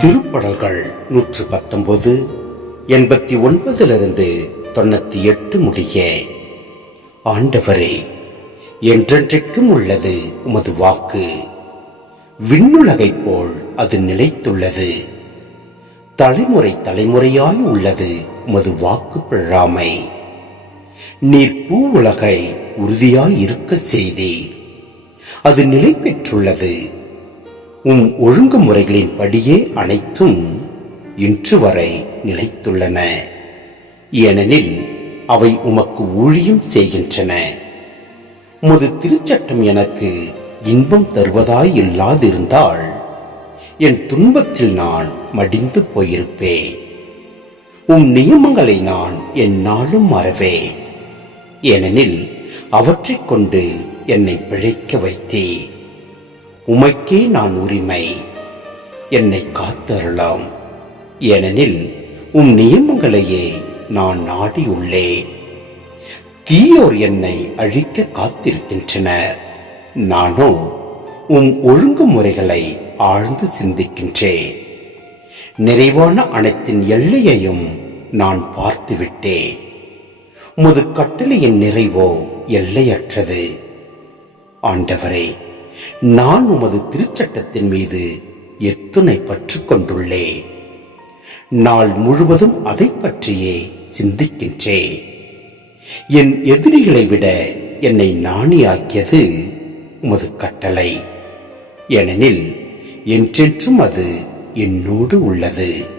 திருப்படல்கள் நூற்று பத்தொன்பது எண்பத்தி ஒன்பதிலிருந்து தொண்ணூத்தி எட்டு முடிய. ஆண்டவரே என்றென்றைக்கும் உள்ளது உமது வாக்கு. விண்ணுலகைப் போல் அது நிலைத்துள்ளது. தலைமுறை தலைமுறையாய் உள்ளது உமது வாக்கு பிழாமை. நீர் பூ உலகை உறுதியாய் இருக்க செய்தீர். அது நிலை பெற்றுள்ளது உம் ஒழுங்குமுறைகளின் படியே அனைத்தும் இன்று வரை நிலைத்துள்ளன. ஏனெனில் அவை உமக்கு ஊழியம் செய்கின்றன. உமது திருச்சட்டம் எனக்கு இன்பம் தருவதாய் இல்லாதிருந்தால் என் துன்பத்தில் நான் மடிந்து போயிருப்பேன். உம் நியமங்களை நான் என்னாலும் மறவேன். ஏனெனில் அவற்றைக் கொண்டு என்னை பிழைக்க வைத்தேன் உமைக்கே நான் உரிமை. என்னை காத்தருளாம். ஏனெனில் உம் நியமங்களையே நான் நாடியுள்ளேன் தீயோர் என்னை அழிக்க காத்திருக்கின்றனர். நானோ உம் ஒழுங்குமுறைகளை ஆழ்ந்து சிந்திக்கின்றேன். நிறைவான அனைத்தின் எல்லையையும் நான் பார்த்துவிட்டேன். உமது கட்டளையின் நிறைவோ எல்லையற்றது. ஆண்டவரே நான் உமது திருச்சட்டத்தின் மீது எத்துணை பற்று கொண்டுள்ளேன் நாள் முழுவதும் அதை பற்றியே சிந்திக்கின்றேன். என் எதிரிகளை விட என்னை நாணியாக்கியது உமது கட்டளை. ஏனெனில் என்றென்றும் அது என்னோடு உள்ளது.